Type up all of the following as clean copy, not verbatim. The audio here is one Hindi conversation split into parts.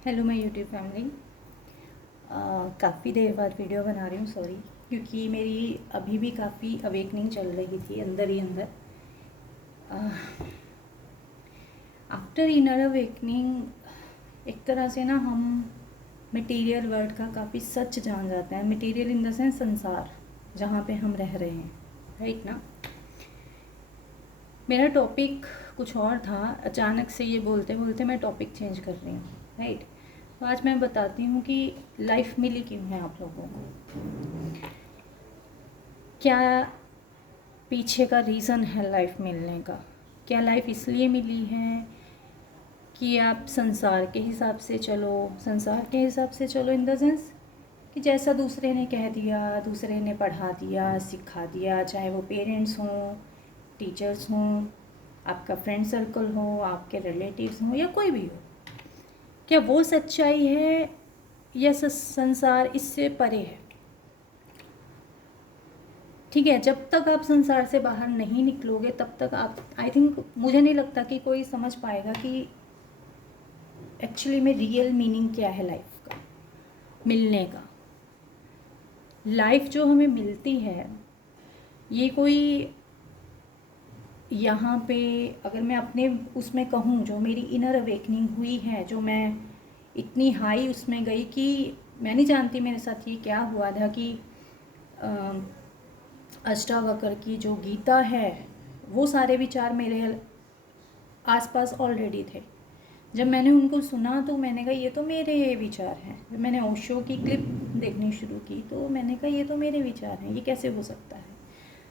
Hello my YouTube family. काफ़ी देर बाद वीडियो बना रही हूँ, सॉरी, क्योंकि मेरी अभी भी काफ़ी अवेकनिंग चल रही थी अंदर ही अंदर। आफ्टर इनर अवेकनिंग एक तरह से ना हम मटेरियल वर्ल्ड का काफ़ी सच जान जाते हैं। मटेरियल इन द सेंस संसार जहाँ पे हम रह रहे हैं, राइट ना। मेरा टॉपिक कुछ और था, अचानक से ये बोलते बोलते मैं टॉपिक चेंज कर रही हूँ, राइट। तो आज मैं बताती हूँ कि लाइफ मिली क्यों है आप लोगों को, क्या पीछे का रीज़न है लाइफ मिलने का। क्या लाइफ इसलिए मिली है कि आप संसार के हिसाब से चलो, संसार के हिसाब से चलो इन द सेंस कि जैसा दूसरे ने कह दिया, दूसरे ने पढ़ा दिया, सिखा दिया, चाहे वो पेरेंट्स हों, टीचर्स हों, आपका फ्रेंड सर्कल हो, आपके रिलेटिव्स हों, या कोई भी हो। क्या वो सच्चाई है या संसार इससे परे है? ठीक है, जब तक आप संसार से बाहर नहीं निकलोगे तब तक आप, आई थिंक, मुझे नहीं लगता कि कोई समझ पाएगा कि एक्चुअली में रियल मीनिंग क्या है लाइफ का, मिलने का। लाइफ जो हमें मिलती है ये कोई यहाँ पे, अगर मैं अपने उसमें कहूँ, जो मेरी इनर अवेकनिंग हुई है, जो मैं इतनी हाई उसमें गई कि मैं नहीं जानती मेरे साथ ये क्या हुआ था कि अष्टावक्र की जो गीता है वो सारे विचार मेरे आसपास ऑलरेडी थे। जब मैंने उनको सुना तो मैंने कहा ये तो मेरे विचार हैं। जब मैंने ओशो की क्लिप देखनी शुरू की तो मैंने कहा ये तो मेरे विचार हैं, ये कैसे हो सकता है।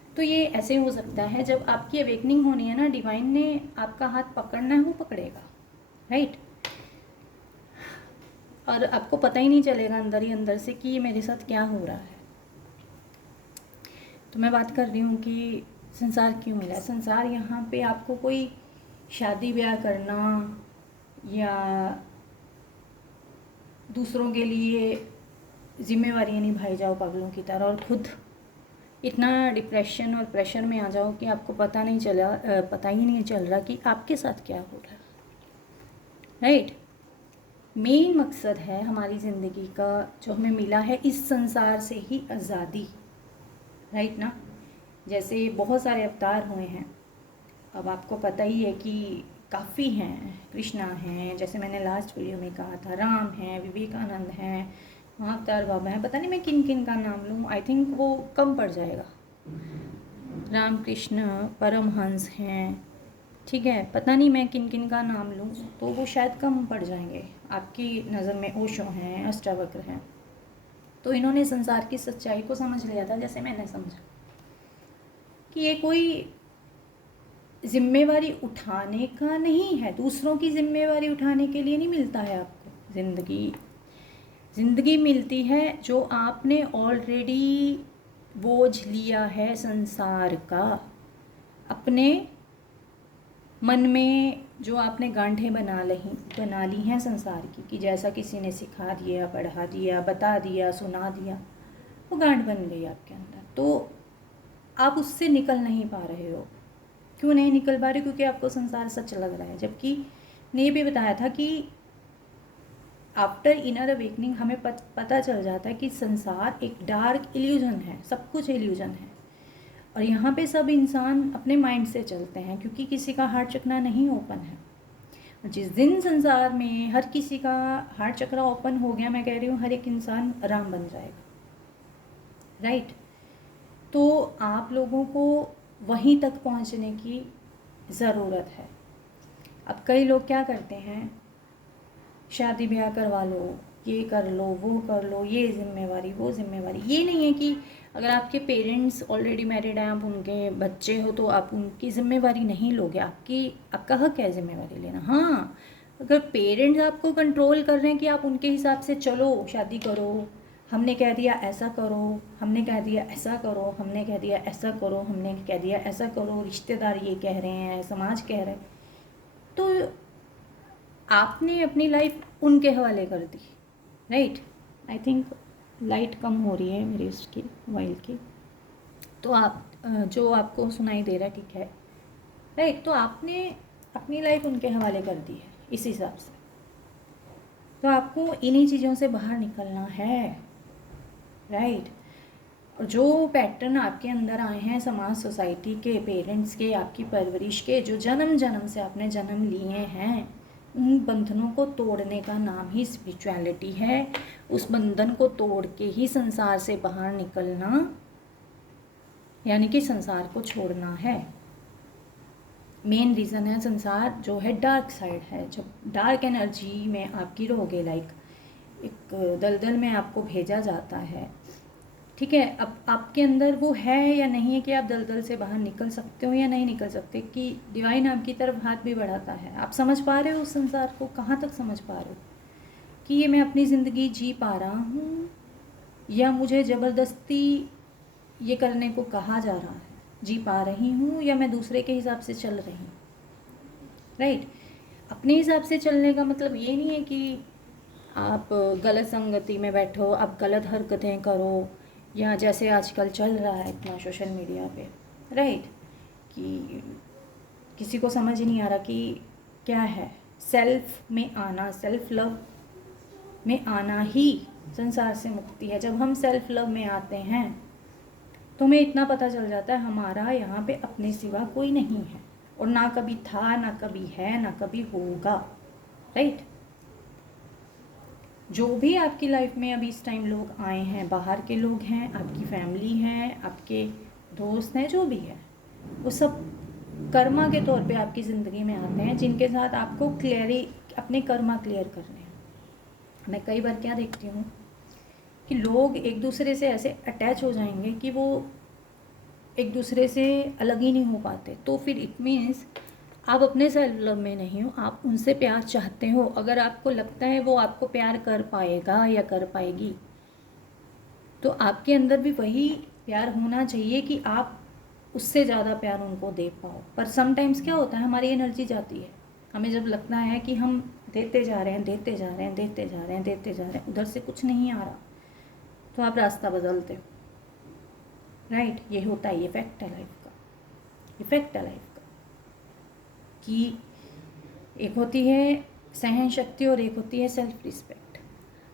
तो ये ऐसे हो सकता है जब आपकी अवेकनिंग होनी है ना, डिवाइन ने आपका हाथ पकड़ना है, वो पकड़ेगा, राइट। और आपको पता ही नहीं चलेगा अंदर ही अंदर से कि ये मेरे साथ क्या हो रहा है। तो मैं बात कर रही हूँ कि संसार क्यों मिला है। संसार यहाँ पे आपको कोई शादी ब्याह करना या दूसरों के लिए जिम्मेवारियाँ निभाई जाओ पागलों की तरह, और खुद इतना डिप्रेशन और प्रेशर में आ जाओ कि आपको पता ही नहीं चल रहा कि आपके साथ क्या हो रहा है, राइट। मेन मकसद है हमारी ज़िंदगी का जो हमें मिला है, इस संसार से ही आज़ादी, राइट ना। जैसे बहुत सारे अवतार हुए हैं, अब आपको पता ही है कि काफ़ी हैं। कृष्णा हैं, जैसे मैंने लास्ट वीडियो में कहा था, राम हैं, विवेकानंद हैं, महाअवतार बाबा हैं, पता नहीं मैं किन किन का नाम लूँ, आई थिंक वो कम पड़ जाएगा। रामकृष्ण परमहंस हैं, ठीक है, पता नहीं मैं किन किन का नाम लूँ तो वो शायद कम पड़ जाएंगे आपकी नज़र में। ओशो हैं, अष्टावक्र हैं। तो इन्होंने संसार की सच्चाई को समझ लिया था, जैसे मैंने समझा कि ये कोई जिम्मेवारी उठाने का नहीं है, दूसरों की जिम्मेवारी उठाने के लिए नहीं मिलता है आपको। ज़िंदगी मिलती है जो आपने ऑलरेडी बोझ लिया है संसार का, अपने मन में जो आपने गांठें बना ली हैं संसार की, कि जैसा किसी ने सिखा दिया, पढ़ा दिया, बता दिया, सुना दिया, वो गांठ बन गई आपके अंदर। तो आप उससे निकल नहीं पा रहे हो। क्यों नहीं निकल पा रहे? क्योंकि आपको संसार सच लग रहा है। जबकि ने ये भी बताया था कि आफ्टर इनर अवेकनिंग हमें पता चल जाता है कि संसार एक डार्क इल्यूजन है, सब कुछ इल्यूजन है। और यहाँ पे सब इंसान अपने माइंड से चलते हैं, क्योंकि किसी का हार्ट चक्र नहीं ओपन है। और जिस दिन संसार में हर किसी का हार्ट चक्र ओपन हो गया, मैं कह रही हूँ हर एक इंसान राम बन जाएगा, राइट। तो आप लोगों को वहीं तक पहुँचने की ज़रूरत है। अब कई लोग क्या करते हैं, शादी ब्याह करवा लो, ये कर लो, वो कर लो, ये जिम्मेवारी, वो जिम्मेवारी। ये नहीं है कि अगर आपके पेरेंट्स ऑलरेडी मैरिड हैं, आप उनके बच्चे हो, तो आप उनकी ज़िम्मेवारी नहीं लोगे। आपका हक है ज़िम्मेवारी लेना। हाँ, अगर पेरेंट्स आपको कंट्रोल कर रहे हैं कि आप उनके हिसाब से चलो, शादी करो, हमने कह दिया ऐसा करो, हमने कह दिया ऐसा करो, हमने कह दिया ऐसा करो, हमने कह दिया ऐसा करो, रिश्तेदार ये कह रहे हैं, समाज कह रहे हैं, तो आपने अपनी लाइफ उनके हवाले कर दी, राइट। आई थिंक लाइट कम हो रही है मेरी उसकी मोबाइल की, तो आप जो आपको सुनाई दे रहा है, ठीक है, राइट। तो आपने अपनी लाइफ उनके हवाले कर दी है इस हिसाब से। तो आपको इन्हीं चीज़ों से बाहर निकलना है, राइट। और जो पैटर्न आपके अंदर आए हैं समाज, सोसाइटी के, पेरेंट्स के, आपकी परवरिश के, जो जन्म जन्म से आपने जन्म लिए हैं, उन बंधनों को तोड़ने का नाम ही स्पिरिचुअलिटी है। उस बंधन को तोड़ के ही संसार से बाहर निकलना, यानी कि संसार को छोड़ना है। मेन रीज़न है संसार जो है डार्क साइड है। जब डार्क एनर्जी में आप गिरोगे, लाइक एक दलदल में आपको भेजा जाता है, ठीक है। अब आपके अंदर वो है या नहीं है कि आप दलदल से बाहर निकल सकते हो या नहीं निकल सकते, कि डिवाइन आपकी तरफ हाथ भी बढ़ाता है। आप समझ पा रहे हो उस संसार को, कहाँ तक समझ पा रहे हो कि ये मैं अपनी ज़िंदगी जी पा रहा हूँ या मुझे ज़बरदस्ती ये करने को कहा जा रहा है। जी पा रही हूँ या मैं दूसरे के हिसाब से चल रही हूँ, राइट। अपने हिसाब से चलने का मतलब ये नहीं है कि आप गलत संगति में बैठो, आप गलत हरकतें करो, या जैसे आजकल चल रहा है इतना सोशल मीडिया पे, राइट, कि किसी को समझ ही नहीं आ रहा कि क्या है। सेल्फ में आना, सेल्फ लव में आना ही संसार से मुक्ति है। जब हम सेल्फ लव में आते हैं तो हमें इतना पता चल जाता है हमारा यहाँ पे अपने सिवा कोई नहीं है, और ना कभी था, ना कभी है, ना कभी होगा, राइट। जो भी आपकी लाइफ में अभी इस टाइम लोग आए हैं, बाहर के लोग हैं, आपकी फैमिली है, आपके दोस्त हैं, जो भी है, वो सब कर्मा के तौर पे आपकी ज़िंदगी में आते हैं, जिनके साथ आपको अपने कर्मा क्लियर करने हैं। मैं कई बार क्या देखती हूँ कि लोग एक दूसरे से ऐसे अटैच हो जाएंगे कि वो एक दूसरे से अलग ही नहीं हो पाते। तो फिर इट मीन्स आप अपने सेल्फ लव में नहीं हो, आप उनसे प्यार चाहते हो। अगर आपको लगता है वो आपको प्यार कर पाएगा या कर पाएगी, तो आपके अंदर भी वही प्यार होना चाहिए कि आप उससे ज़्यादा प्यार उनको दे पाओ। पर समटाइम्स क्या होता है, हमारी एनर्जी जाती है। हमें जब लगता है कि हम देते जा रहे हैं, देते जा रहे हैं, देते जा रहे हैं, देते जा रहे हैं, उधर से कुछ नहीं आ रहा, तो आप रास्ता बदलते हो, राइट। ये होता है, ये फैक्ट है लाइफ का, ये फैक्ट है लाइफ का, कि एक होती है सहन शक्ति और एक होती है सेल्फ रिस्पेक्ट।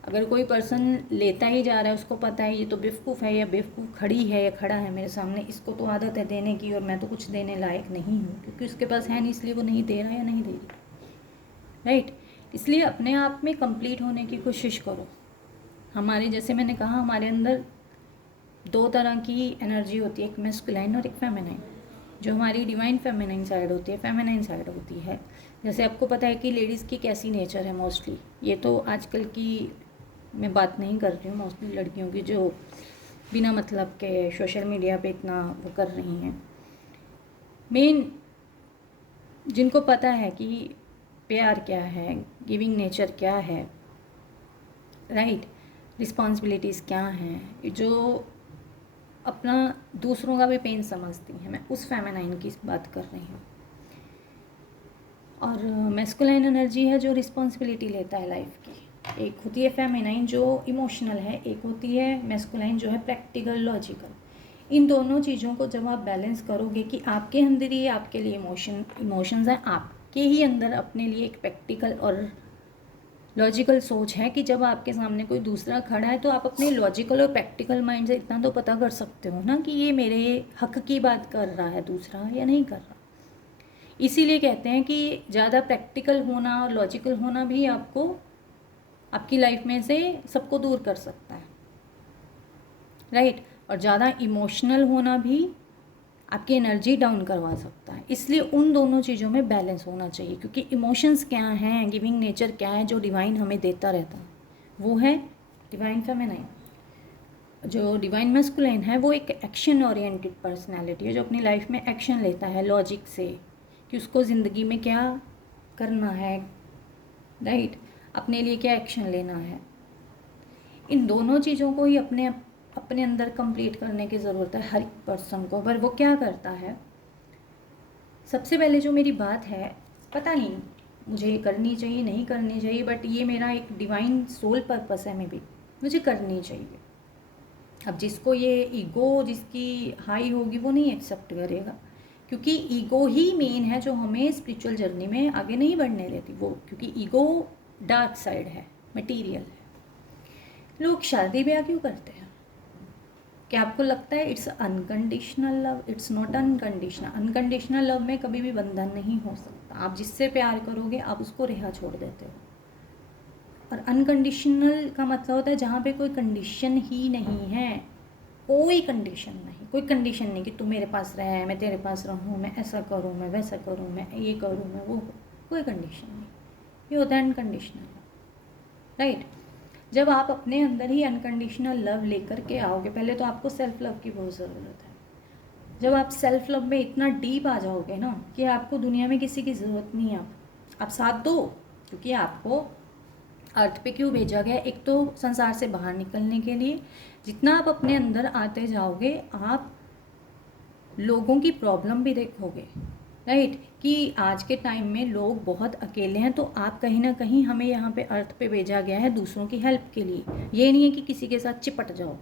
अगर कोई पर्सन लेता ही जा रहा है, उसको पता है ये तो बेवकूफ़ है या बेवकूफ़ खड़ी है या खड़ा है मेरे सामने, इसको तो आदत है देने की और मैं तो कुछ देने लायक नहीं हूँ, क्योंकि उसके पास है नहीं, इसलिए वो नहीं दे रहा या नहीं दे रही, राइट। इसलिए अपने आप में कंप्लीट होने की कोशिश करो। हमारे, जैसे मैंने कहा, हमारे अंदर दो तरह की एनर्जी होती है, एक मैस्कुलाइन और एक फेमिनाइन। जो हमारी डिवाइन फेमिनाइन साइड होती है, फेमिनाइन साइड होती है। जैसे आपको पता है कि लेडीज़ की कैसी नेचर है मोस्टली, ये तो आजकल की मैं बात नहीं कर रही हूँ, मोस्टली लड़कियों की जो बिना मतलब के सोशल मीडिया पे इतना वो कर रही हैं। मेन जिनको पता है कि प्यार क्या है, गिविंग नेचर क्या है, राइट, रिस्पॉन्सिबिलिटीज़ क्या हैं, जो अपना दूसरों का भी पेन समझती हैं, मैं उस फेमिनाइन की बात कर रही हूँ। और मैस्कुलाइन एनर्जी है जो रिस्पॉन्सिबिलिटी लेता है लाइफ की। एक होती है फेमिनाइन जो इमोशनल है, एक होती है मैस्कुलाइन जो है प्रैक्टिकल, लॉजिकल। इन दोनों चीज़ों को जब आप बैलेंस करोगे कि आपके अंदर ही आपके लिए इमोशंस हैं, आपके ही अंदर अपने लिए एक प्रैक्टिकल और लॉजिकल सोच है, कि जब आपके सामने कोई दूसरा खड़ा है तो आप अपने लॉजिकल और प्रैक्टिकल माइंड से इतना तो पता कर सकते हो ना कि ये मेरे हक की बात कर रहा है दूसरा या नहीं कर रहा। इसीलिए कहते हैं कि ज़्यादा प्रैक्टिकल होना और लॉजिकल होना भी आपको आपकी लाइफ में से सबको दूर कर सकता है, राइट। और ज़्यादा इमोशनल होना भी आपकी एनर्जी डाउन करवा सकता है। इसलिए उन दोनों चीज़ों में बैलेंस होना चाहिए, क्योंकि इमोशंस क्या हैं, गिविंग नेचर क्या है, जो डिवाइन हमें देता रहता है, वो है डिवाइन फेमिनाइन। जो डिवाइन मैस्कुलाइन है वो एक एक्शन ओरिएंटेड पर्सनैलिटी है, जो अपनी लाइफ में एक्शन लेता है लॉजिक से, कि उसको ज़िंदगी में क्या करना है, राइट, अपने लिए क्या एक्शन लेना है। इन दोनों चीज़ों को ही अपने अपने अंदर कंप्लीट करने की ज़रूरत है हर एक पर्सन को। पर वो क्या करता है, सबसे पहले जो मेरी बात है, पता नहीं मुझे करनी चाहिए नहीं करनी चाहिए, बट ये मेरा एक डिवाइन सोल पर्पस है, मे बी मुझे करनी चाहिए। अब जिसको ये ईगो जिसकी हाई होगी वो नहीं एक्सेप्ट करेगा, क्योंकि ईगो ही मेन है जो हमें स्पिरिचुअल जर्नी में आगे नहीं बढ़ने देती वो, क्योंकि ईगो डार्क साइड है, मटीरियल है। लोग शादी ब्याह क्यों करते हैं? क्या आपको लगता है it's unconditional love? It's not unconditional. Unconditional love में कभी भी बंधन नहीं हो सकता। आप जिससे प्यार करोगे आप उसको रिहा छोड़ देते हो। और अनकंडीशनल का मतलब होता है जहाँ पे कोई कंडीशन ही नहीं है, कोई कंडीशन नहीं, कोई कंडीशन नहीं कि तू मेरे पास रहे, मैं तेरे पास रहूँ, मैं ऐसा करूँ, मैं वैसा करूँ, मैं ये करूँ, मैं वो करूँ, कोई कंडीशन नहीं। ये होता है अनकंडीशनल, राइट। जब आप अपने अंदर ही अनकंडीशनल लव लेकर के आओगे, पहले तो आपको सेल्फ लव की बहुत ज़रूरत है। जब आप सेल्फ लव में इतना डीप आ जाओगे ना कि आपको दुनिया में किसी की ज़रूरत नहीं है, आप साथ दो, क्योंकि आपको अर्थ पे क्यों भेजा गया? एक तो संसार से बाहर निकलने के लिए। जितना आप अपने अंदर आते जाओगे आप लोगों की प्रॉब्लम भी देखोगे, राइट, कि आज के टाइम में लोग बहुत अकेले हैं, तो आप कहीं ना कहीं, हमें यहाँ पे अर्थ पे भेजा गया है दूसरों की हेल्प के लिए। ये नहीं है कि किसी के साथ चिपट जाओ,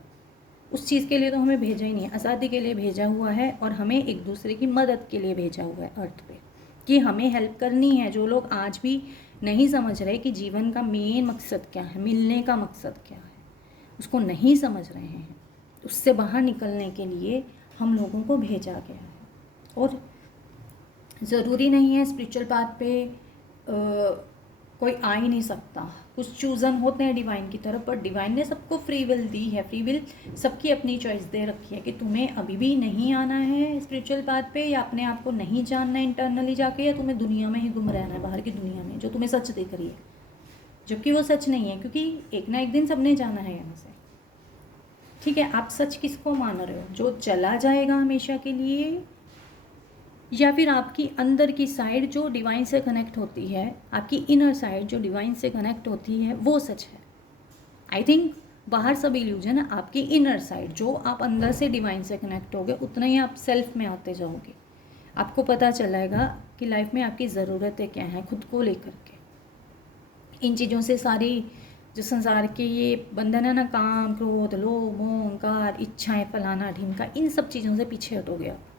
उस चीज़ के लिए तो हमें भेजा ही नहीं है। आज़ादी के लिए भेजा हुआ है और हमें एक दूसरे की मदद के लिए भेजा हुआ है अर्थ पे, कि हमें हेल्प करनी है। जो लोग आज भी नहीं समझ रहे कि जीवन का मेन मकसद क्या है, मिलने का मकसद क्या है, उसको नहीं समझ रहे हैं, उससे बाहर निकलने के लिए हम लोगों को भेजा गया है। और ज़रूरी नहीं है स्पिरिचुअल पाथ पे कोई आ ही नहीं सकता। कुछ चूज़न होते हैं डिवाइन की तरफ, पर डिवाइन ने सबको फ्री विल दी है। फ्री विल सबकी अपनी चॉइस दे रखी है कि तुम्हें अभी भी नहीं आना है स्पिरिचुअल पाथ पे, या अपने आप को नहीं जानना है इंटरनली जाके, या तुम्हें दुनिया में ही गुम रहना है, बाहर की दुनिया में जो तुम्हें सच दिख रही है, जबकि वो सच नहीं है। क्योंकि एक ना एक दिन सबने जाना है यहाँ से, ठीक है। आप सच किसको मान रहे हो? जो चला जाएगा हमेशा के लिए, या फिर आपकी अंदर की साइड जो डिवाइन से कनेक्ट होती है, आपकी इनर साइड जो डिवाइन से कनेक्ट होती है, वो सच है। आई थिंक बाहर सब इल्यूजन है, आपकी इनर साइड जो आप अंदर से डिवाइन से कनेक्ट होगे, उतना ही आप सेल्फ में आते जाओगे। आपको पता चलेगा कि लाइफ में आपकी ज़रूरतें क्या हैं, खुद को लेकर के। इन चीज़ों से सारी जो संसार के ये बंधन है ना, काम, क्रोध, लोभ, मोह, अहंकार, इच्छाएं, फलाना ढिमका, इन सब चीज़ों से पीछे हटोगे आप।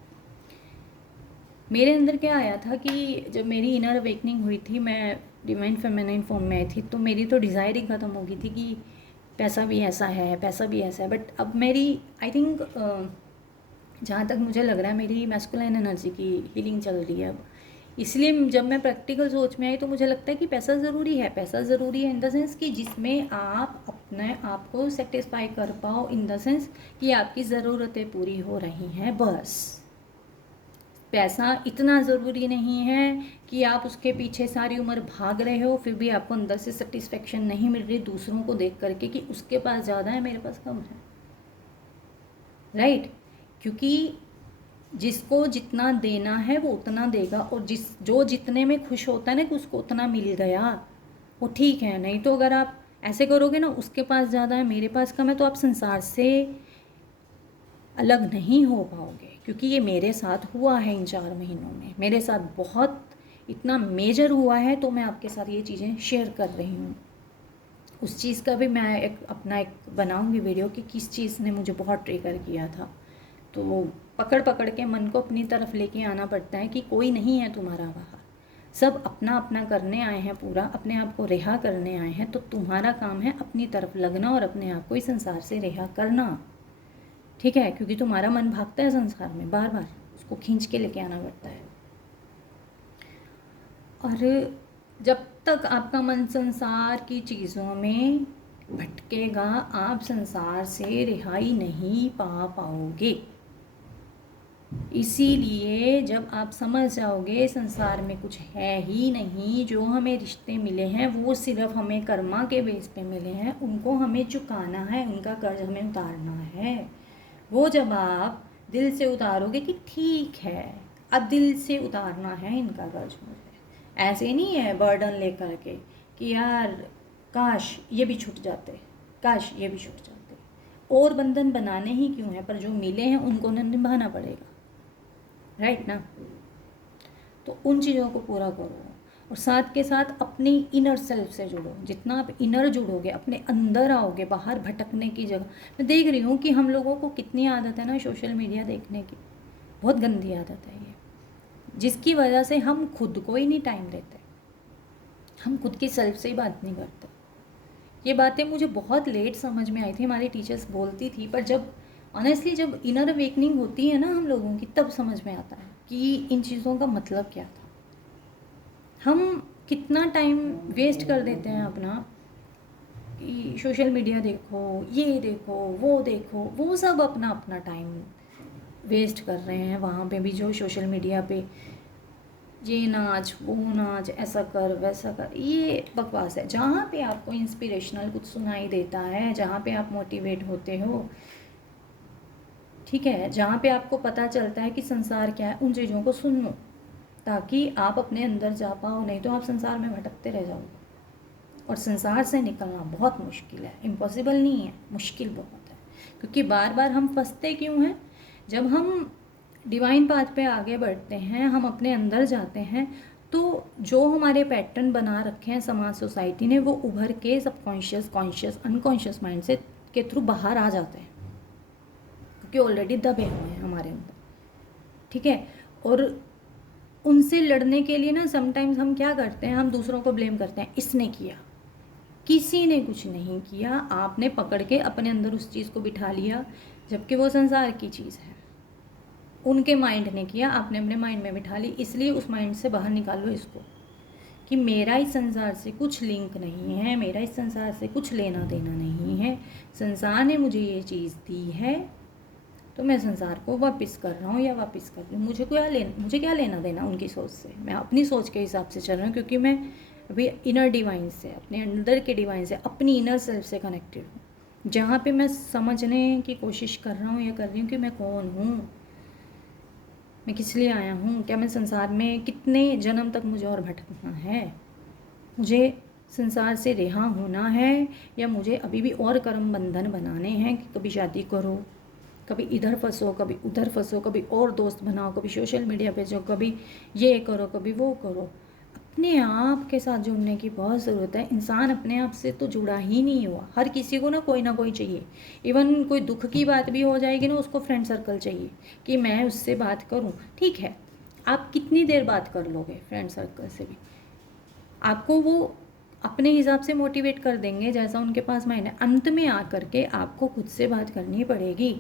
मेरे अंदर क्या आया था कि जब मेरी इनर अवेकनिंग हुई थी, मैं डिवाइन फेमिनाइन फॉर्म में आई थी, तो मेरी तो डिज़ायर ही ख़त्म हो गई थी कि पैसा भी ऐसा है, पैसा भी ऐसा है। बट अब मेरी आई थिंक जहाँ तक मुझे लग रहा है मेरी मैस्कुलाइन एनर्जी की हीलिंग चल रही है अब। इसलिए जब मैं प्रैक्टिकल सोच में आई तो मुझे लगता है कि पैसा ज़रूरी है। पैसा ज़रूरी है इन द सेंस कि जिसमें आप अपने आप को सेटिस्फाई कर पाओ, इन द सेंस कि आपकी ज़रूरतें पूरी हो रही हैं, बस। पैसा इतना ज़रूरी नहीं है कि आप उसके पीछे सारी उम्र भाग रहे हो, फिर भी आपको अंदर से सेटिस्फेक्शन नहीं मिल रही दूसरों को देख करके कि उसके पास ज़्यादा है, मेरे पास कम है, राइट। क्योंकि जिसको जितना देना है वो उतना देगा, और जो जितने में खुश होता है ना कि उसको उतना मिल गया, वो ठीक है। नहीं तो अगर आप ऐसे करोगे ना, उसके पास ज़्यादा है, मेरे पास कम है, तो आप संसार से अलग नहीं हो पाओगे। क्योंकि ये मेरे साथ हुआ है इन 4 महीनों में, मेरे साथ बहुत इतना मेजर हुआ है, तो मैं आपके साथ ये चीज़ें शेयर कर रही हूँ। उस चीज़ का भी मैं अपना एक बनाऊँगी वीडियो कि किस चीज़ ने मुझे बहुत ट्रिगर किया था। तो वो पकड़ पकड़ के मन को अपनी तरफ लेके आना पड़ता है कि कोई नहीं है तुम्हारा बाहर, सब अपना अपना करने आए हैं, पूरा अपने आप को रिहा करने आए हैं। तो तुम्हारा काम है अपनी तरफ लगना और अपने आप को इस संसार से रिहा करना, ठीक है। क्योंकि तुम्हारा मन भागता है संसार में, बार बार उसको खींच के लेके आना पड़ता है। और जब तक आपका मन संसार की चीज़ों में भटकेगा, आप संसार से रिहाई नहीं पा पाओगे। इसीलिए जब आप समझ जाओगे संसार में कुछ है ही नहीं, जो हमें रिश्ते मिले हैं वो सिर्फ हमें कर्मा के बेस पे मिले हैं, उनको हमें चुकाना है, उनका कर्ज हमें उतारना है। वो जब आप दिल से उतारोगे कि ठीक है अब दिल से उतारना है इनका कर्ज मुझे, ऐसे नहीं है बर्डन लेकर के कि यार काश ये भी छूट जाते, काश ये भी छूट जाते, और बंधन बनाने ही क्यों है, पर जो मिले हैं उनको निभाना पड़ेगा, राइट ना। तो उन चीज़ों को पूरा करो, और साथ के साथ अपनी इनर सेल्फ से जुड़ो। जितना आप इनर जुड़ोगे, अपने अंदर आओगे, बाहर भटकने की जगह। मैं देख रही हूँ कि हम लोगों को कितनी आदत है ना सोशल मीडिया देखने की, बहुत गंदी आदत है ये, जिसकी वजह से हम खुद को ही नहीं टाइम देते, हम खुद की सेल्फ से ही बात नहीं करते। ये बातें मुझे बहुत लेट समझ में आई थी, हमारी टीचर्स बोलती थी, पर जब ऑनेस्टली जब इनर अवेकनिंग होती है ना हम लोगों की, तब समझ में आता है कि इन चीज़ों का मतलब क्या था। हम कितना टाइम वेस्ट कर देते हैं अपना कि सोशल मीडिया देखो, ये देखो, वो सब अपना अपना टाइम वेस्ट कर रहे हैं वहाँ पे भी, जो सोशल मीडिया पे ये नाच वो नाच, ऐसा कर वैसा कर, ये बकवास है। जहाँ पे आपको इंस्पिरेशनल कुछ सुनाई देता है, जहाँ पे आप मोटिवेट होते हो, ठीक है, जहाँ पे आपको पता चलता है कि संसार क्या है, उन चीज़ों को सुन लो ताकि आप अपने अंदर जा पाओ, नहीं तो आप संसार में भटकते रह जाओगे। और संसार से निकलना बहुत मुश्किल है, इम्पॉसिबल नहीं है, मुश्किल बहुत है। क्योंकि बार बार हम फंसते क्यों हैं? जब हम डिवाइन पाथ पे आगे बढ़ते हैं, हम अपने अंदर जाते हैं, तो जो हमारे पैटर्न बना रखे हैं समाज सोसाइटी ने, वो उभर के सबकॉन्शियस, कॉन्शियस, अनकॉन्शियस माइंड से के थ्रू बाहर आ जाते हैं, क्योंकि ऑलरेडी दबे हुए हैं हमारे अंदर, ठीक है। और उनसे लड़ने के लिए ना समटाइम्स हम क्या करते हैं, हम दूसरों को ब्लेम करते हैं, इसने किया, किसी ने कुछ नहीं किया, आपने पकड़ के अपने अंदर उस चीज़ को बिठा लिया, जबकि वो संसार की चीज़ है। उनके माइंड ने किया, आपने अपने माइंड में बिठा ली, इसलिए उस माइंड से बाहर निकालो इसको कि मेरा इस संसार से कुछ लिंक नहीं है, मेरा इस संसार से कुछ लेना देना नहीं है, संसार ने मुझे ये चीज़ दी है तो मैं संसार को वापस कर रहा हूँ या वापस कर रही हूँ। मुझे क्या लेना देना उनकी सोच से, मैं अपनी सोच के हिसाब से चल रहा हूँ, क्योंकि मैं अभी इनर डिवाइन से, अपने अंदर के डिवाइन से, अपनी इनर सेल्फ से कनेक्टेड हूँ, जहाँ पे मैं समझने की कोशिश कर रहा हूँ या कर रही हूँ कि मैं कौन हूँ, मैं किस लिए आया हूँ, क्या मैं संसार में कितने जन्म तक मुझे और भटकना है, मुझे संसार से रिहा होना है, या मुझे अभी भी और कर्म बंधन बनाने हैं कि कभी शादी करो, कभी इधर फंसो, कभी उधर फंसो, कभी और दोस्त बनाओ, कभी सोशल मीडिया पे जाओ, कभी ये करो, कभी वो करो। अपने आप के साथ जुड़ने की बहुत ज़रूरत है। इंसान अपने आप से तो जुड़ा ही नहीं हुआ, हर किसी को ना कोई चाहिए। इवन कोई दुख की बात भी हो जाएगी ना, उसको फ्रेंड सर्कल चाहिए कि मैं उससे बात करूँ। ठीक है, आप कितनी देर बात कर लोगे फ्रेंड सर्कल से भी, आपको वो अपने हिसाब से मोटिवेट कर देंगे जैसा उनके पास माइंड है। अंत में आकर के आपको खुद से बात करनी पड़ेगी,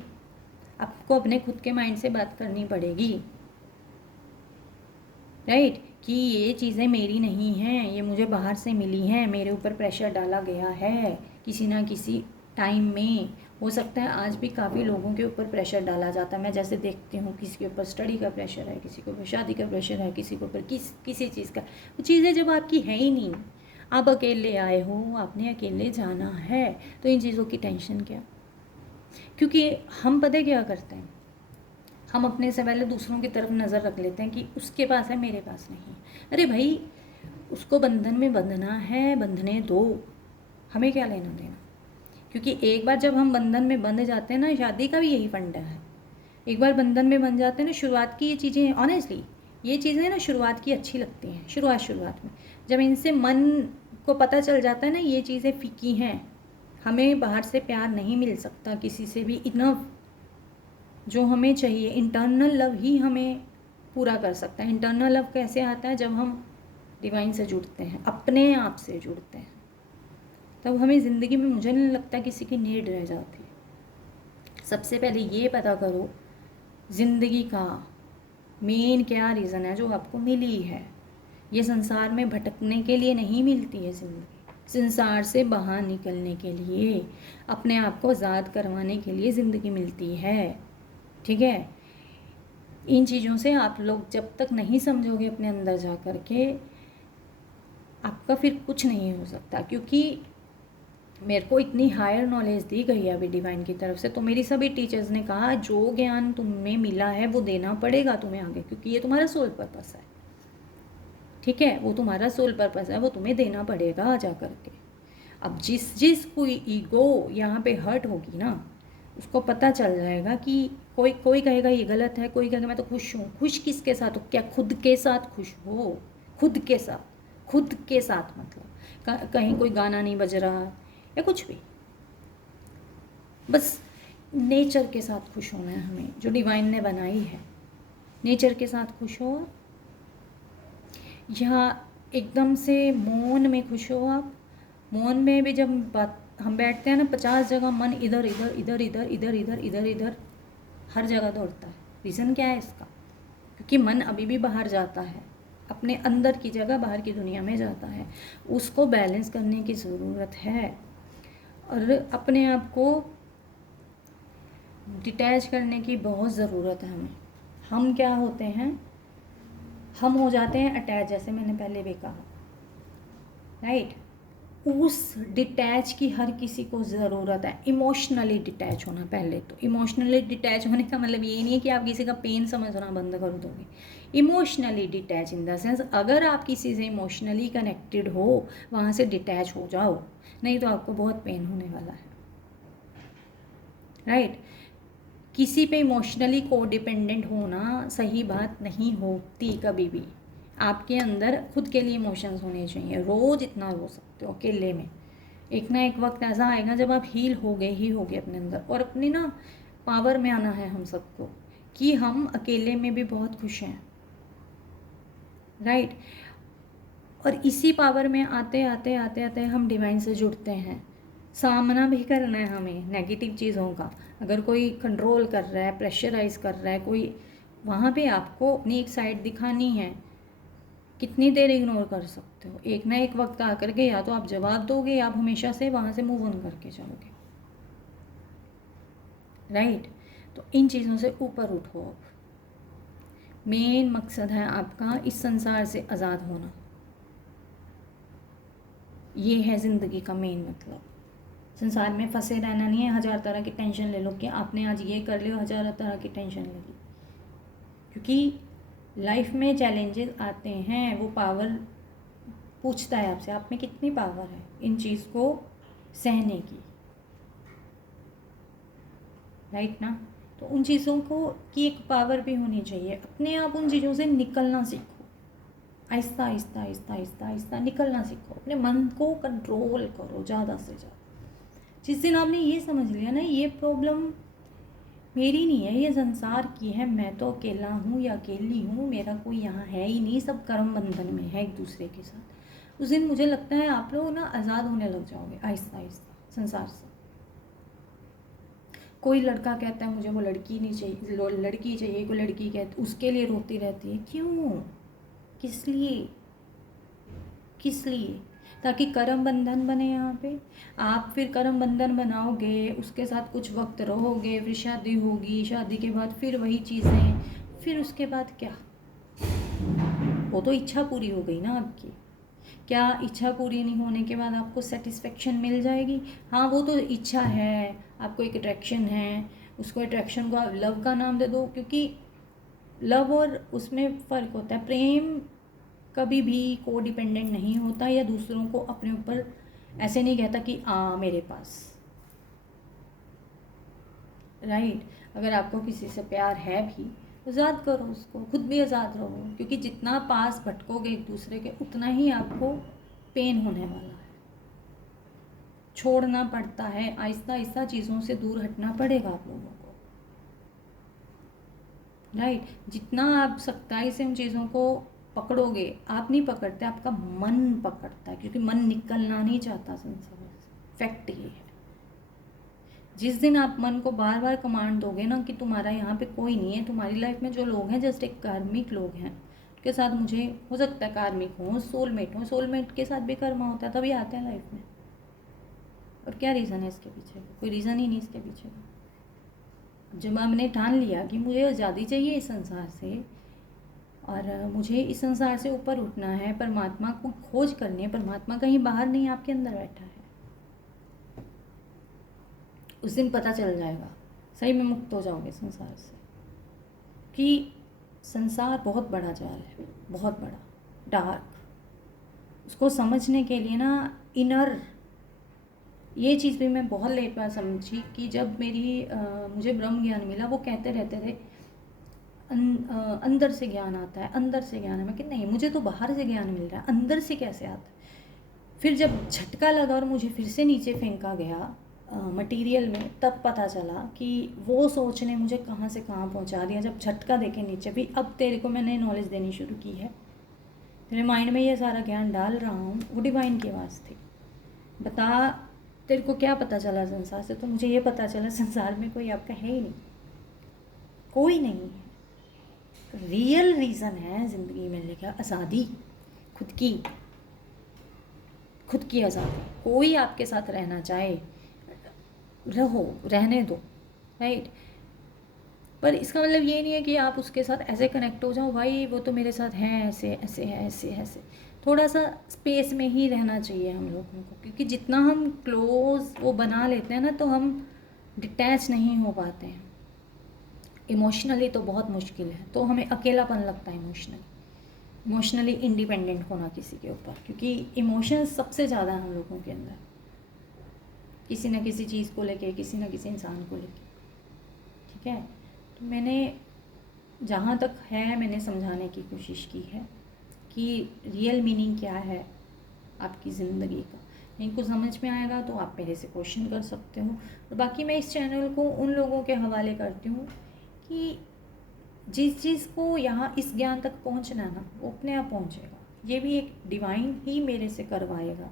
आपको अपने खुद के माइंड से बात करनी पड़ेगी, राइट, कि ये चीज़ें मेरी नहीं हैं, ये मुझे बाहर से मिली हैं, मेरे ऊपर प्रेशर डाला गया है किसी ना किसी टाइम में। हो सकता है आज भी काफ़ी लोगों के ऊपर प्रेशर डाला जाता है, मैं जैसे देखती हूँ, किसी के ऊपर स्टडी का प्रेशर है, किसी के ऊपर शादी का प्रेशर है, किसी के ऊपर किसी चीज़ का। वो चीज़ें जब आपकी है ही नहीं, आप अकेले आए हो, आपने अकेले जाना है, तो इन चीज़ों की टेंशन क्या? क्योंकि हम पता क्या करते हैं, हम अपने से पहले दूसरों की तरफ नज़र रख लेते हैं कि उसके पास है, मेरे पास नहीं। अरे भाई, उसको बंधन में बंधना है, बंधने दो, हमें क्या लेना देना। क्योंकि एक बार जब हम बंधन में बंध जाते हैं ना, शादी का भी यही फंडा है, एक बार बंधन में बंध जाते हैं ना, शुरुआत की ये चीज़ें ऑनेस्टली, ये चीज़ें ना शुरुआत की अच्छी लगती हैं, शुरुआत में जब इनसे मन को पता चल जाता है ना ये चीज़ें फीकी हैं, हमें बाहर से प्यार नहीं मिल सकता किसी से भी इनफ, जो हमें चाहिए इंटरनल लव ही हमें पूरा कर सकता है। इंटरनल लव कैसे आता है? जब हम डिवाइन से जुड़ते हैं, अपने आप से जुड़ते हैं, तब हमें ज़िंदगी में, मुझे नहीं लगता किसी की नीड रह जाती है। सबसे पहले ये पता करो ज़िंदगी का मेन क्या रीज़न है जो आपको मिली है। ये संसार में भटकने के लिए नहीं मिलती है ज़िंदगी, संसार से बाहर निकलने के लिए, अपने आप को आज़ाद करवाने के लिए ज़िंदगी मिलती है, ठीक है। इन चीज़ों से आप लोग जब तक नहीं समझोगे अपने अंदर जा कर के, आपका फिर कुछ नहीं हो सकता। क्योंकि मेरे को इतनी हायर नॉलेज दी गई है अभी डिवाइन की तरफ से, तो मेरी सभी टीचर्स ने कहा जो ज्ञान तुम्हें मिला है वो देना पड़ेगा तुम्हें आगे, क्योंकि ये तुम्हारा सोल पर्पस है, ठीक है, वो तुम्हारा सोल पर्पस है, वो तुम्हें देना पड़ेगा जा कर के। अब जिस कोई ईगो यहाँ पे हर्ट होगी ना, उसको पता चल जाएगा कि कोई कहेगा ये गलत है, कोई कहेगा मैं तो खुश हूँ। खुश किसके साथ हो? क्या खुद के साथ खुश हो? खुद के साथ मतलब कहीं कोई गाना नहीं बज रहा या कुछ भी, बस नेचर के साथ खुश होना है हमें, जो डिवाइन ने बनाई है, नेचर के साथ खुश हो। या एकदम से मौन में खुश हो आप, मौन में भी जब बात हम बैठते हैं ना, 50 जगह मन इधर इधर इधर इधर इधर इधर इधर इधर हर जगह दौड़ता है। रीज़न क्या है इसका? क्योंकि मन अभी भी बाहर जाता है, अपने अंदर की जगह बाहर की दुनिया में जाता है। उसको बैलेंस करने की ज़रूरत है और अपने आप को डिटैच करने की बहुत ज़रूरत है हमें। हम क्या होते हैं, हम हो जाते हैं अटैच, जैसे मैंने पहले भी कहा, राइट। उस डिटैच की हर किसी को ज़रूरत है, इमोशनली डिटैच होना। पहले तो इमोशनली डिटैच होने का मतलब ये नहीं है कि आप किसी का पेन समझना बंद कर दोगे। Emotionally detach in the sense, अगर आप किसी से इमोशनली कनेक्टेड हो, वहाँ से डिटैच हो जाओ, नहीं तो आपको बहुत पेन होने वाला है, राइट। किसी पे इमोशनली कोडिपेंडेंट होना सही बात नहीं होती कभी भी। आपके अंदर खुद के लिए इमोशंस होने चाहिए, रोज़ इतना रो सकते हो अकेले में। एक ना एक वक्त ऐसा आएगा जब आप हील हो गए ही होगे अपने अंदर, और अपनी ना पावर में आना है हम सबको कि हम अकेले में भी बहुत खुश हैं, राइट। और इसी पावर में आते आते आते आते हम डिवाइन से जुड़ते हैं। सामना भी करना है हमें नेगेटिव चीज़ों का। अगर कोई कंट्रोल कर रहा है, प्रेशराइज कर रहा है कोई, वहाँ पे आपको अपनी एक साइड दिखानी है। कितनी देर इग्नोर कर सकते हो? एक ना एक वक्त आकर के या तो आप जवाब दोगे या आप हमेशा से वहाँ से मूव ऑन करके जाओगे, राइट। तो इन चीज़ों से ऊपर उठो। अब मेन मकसद है आपका इस संसार से आज़ाद होना। ये है ज़िंदगी का मेन मतलब। संसार में फंसे रहना नहीं है, हज़ार तरह की टेंशन ले लो कि आपने आज ये कर लिया, हज़ार तरह की टेंशन ले ली। क्योंकि लाइफ में चैलेंजेस आते हैं, वो पावर पूछता है आपसे, आप में कितनी पावर है इन चीज़ को सहने की, राइट ना। तो उन चीज़ों को की एक पावर भी होनी चाहिए। अपने आप उन चीज़ों से निकलना सीखो, आहिस्ता आहिस्ता आहिस्ता आहिस्ता आहिस्ता निकलना सीखो। अपने मन को कंट्रोल करो ज़्यादा से ज़्यादा। जिस दिन आपने ये समझ लिया ना, ये प्रॉब्लम मेरी नहीं है, ये संसार की है, मैं तो अकेला हूँ या अकेली हूँ, मेरा कोई यहाँ है ही नहीं, सब कर्म बंधन में है एक दूसरे के साथ, उस दिन मुझे लगता है आप लोग ना आज़ाद होने लग जाओगे आहिस्ता आहिस्ता संसार से। कोई लड़का कहता है मुझे वो लड़की नहीं चाहिए, लड़की चाहिए, कोई लड़की कहती उसके लिए रोती रहती है, क्यों, किस लिए, किस लिए? ताकि कर्म बंधन बने यहाँ पे। आप फिर कर्म बंधन बनाओगे, उसके साथ कुछ वक्त रहोगे, फिर शादी होगी, शादी के बाद फिर वही चीज़ें, फिर उसके बाद क्या? वो तो इच्छा पूरी हो गई ना आपकी। क्या इच्छा पूरी नहीं होने के बाद आपको सेटिस्फेक्शन मिल जाएगी? हाँ, वो तो इच्छा है, आपको एक अट्रैक्शन है, उसको अट्रैक्शन को आप लव का नाम दे दो, क्योंकि लव और उसमें फ़र्क होता है। प्रेम कभी भी को डिपेंडेंट नहीं होता या दूसरों को अपने ऊपर ऐसे नहीं कहता कि आ मेरे पास, राइट। अगर आपको किसी से प्यार है भी, आज़ाद करो उसको, खुद भी आज़ाद रहो, क्योंकि जितना पास भटकोगे एक दूसरे के उतना ही आपको पेन होने वाला है। छोड़ना पड़ता है, आहिस्ता आहिस्ता चीज़ों से दूर हटना पड़ेगा आप लोगों को, राइट। जितना आप सख्ताई से उन चीज़ों को पकड़ोगे, आप नहीं पकड़ते, आपका मन पकड़ता है, क्योंकि मन निकलना नहीं चाहता संसार से। फैक्ट ये है। जिस दिन आप मन को बार बार कमांड दोगे ना कि तुम्हारा यहाँ पे कोई नहीं है, तुम्हारी लाइफ में जो लोग हैं जस्ट एक कार्मिक लोग हैं, उनके साथ मुझे हो सकता है कार्मिक हो, सोलमेट हो, सोलमेट के साथ भी कर्म होता है, तभी आते हैं लाइफ में। और क्या रीज़न है इसके पीछे? कोई रीज़न ही नहीं इसके पीछे। जब आपने ठान लिया कि मुझे आज़ादी चाहिए इस संसार से और मुझे इस संसार से ऊपर उठना है, परमात्मा को खोज करनी है, परमात्मा कहीं बाहर नहीं आपके अंदर बैठा है, उस दिन पता चल जाएगा, सही में मुक्त हो जाओगे संसार से। कि संसार बहुत बड़ा जाल है, बहुत बड़ा, डार्क। उसको समझने के लिए ना इनर, ये चीज़ भी मैं बहुत लेट बार समझी कि जब मुझे ब्रह्म ज्ञान मिला, वो कहते रहते थे अंदर से ज्ञान आता है, अंदर से ज्ञान है। मैं कि नहीं, मुझे तो बाहर से ज्ञान मिल रहा है, अंदर से कैसे आता है? फिर जब झटका लगा और मुझे फिर से नीचे फेंका गया मटेरियल में, तब पता चला कि वो सोच ने मुझे कहाँ से कहाँ पहुँचा दिया। जब झटका देके नीचे भी, अब तेरे को मैंने नॉलेज देनी शुरू की है, तेरे माइंड में ये सारा ज्ञान डाल रहा हूँ, वो डिवाइन की आवाज़ थी। बता, तेरे को क्या पता चला संसार से? तो मुझे ये पता चला संसार में कोई आपका है ही नहीं, कोई नहीं है। रियल रीज़न है ज़िंदगी में लेकर आज़ादी, खुद की आज़ादी। कोई आपके साथ रहना चाहे रहो, रहने दो, राइट। पर इसका मतलब ये नहीं है कि आप उसके साथ ऐसे कनेक्ट हो जाओ, भाई वो तो मेरे साथ है, ऐसे ऐसे है, ऐसे ऐसे। थोड़ा सा स्पेस में ही रहना चाहिए हम लोगों को, क्योंकि जितना हम क्लोज वो बना लेते हैं ना, तो हम डिटैच नहीं हो पाते हैं। इमोशनली तो बहुत मुश्किल है, तो हमें अकेलापन लगता है इमोशनली इंडिपेंडेंट होना किसी के ऊपर, क्योंकि इमोशंस सबसे ज़्यादा है हम लोगों के अंदर, किसी न किसी चीज़ को लेके, किसी न किसी इंसान को लेके, ठीक है। तो मैंने जहाँ तक है मैंने समझाने की कोशिश की है कि रियल मीनिंग क्या है आपकी ज़िंदगी का। इनको समझ में आएगा तो आप मेरे से क्वेश्चन कर सकते हो, और बाकी मैं इस चैनल को उन लोगों के हवाले करती हूँ कि जिस चीज़ को यहाँ इस ज्ञान तक पहुँचना है ना, वो अपने आप पहुँचेगा। ये भी एक डिवाइन ही मेरे से करवाएगा।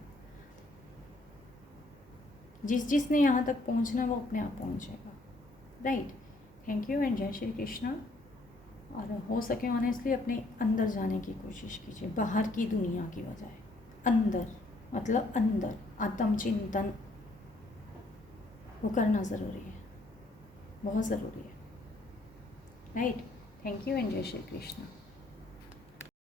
जिसने यहाँ तक पहुँचना वो अपने आप पहुँचेगा, राइट। थैंक यू एंड जय श्री कृष्णा। और हो सके ऑनेस्टली अपने अंदर जाने की कोशिश कीजिए, बाहर की दुनिया की बजाय अंदर, मतलब अंदर आत्मचिंतन वो करना ज़रूरी है, बहुत ज़रूरी है, राइट। थैंक यू एंड जय श्री कृष्णा।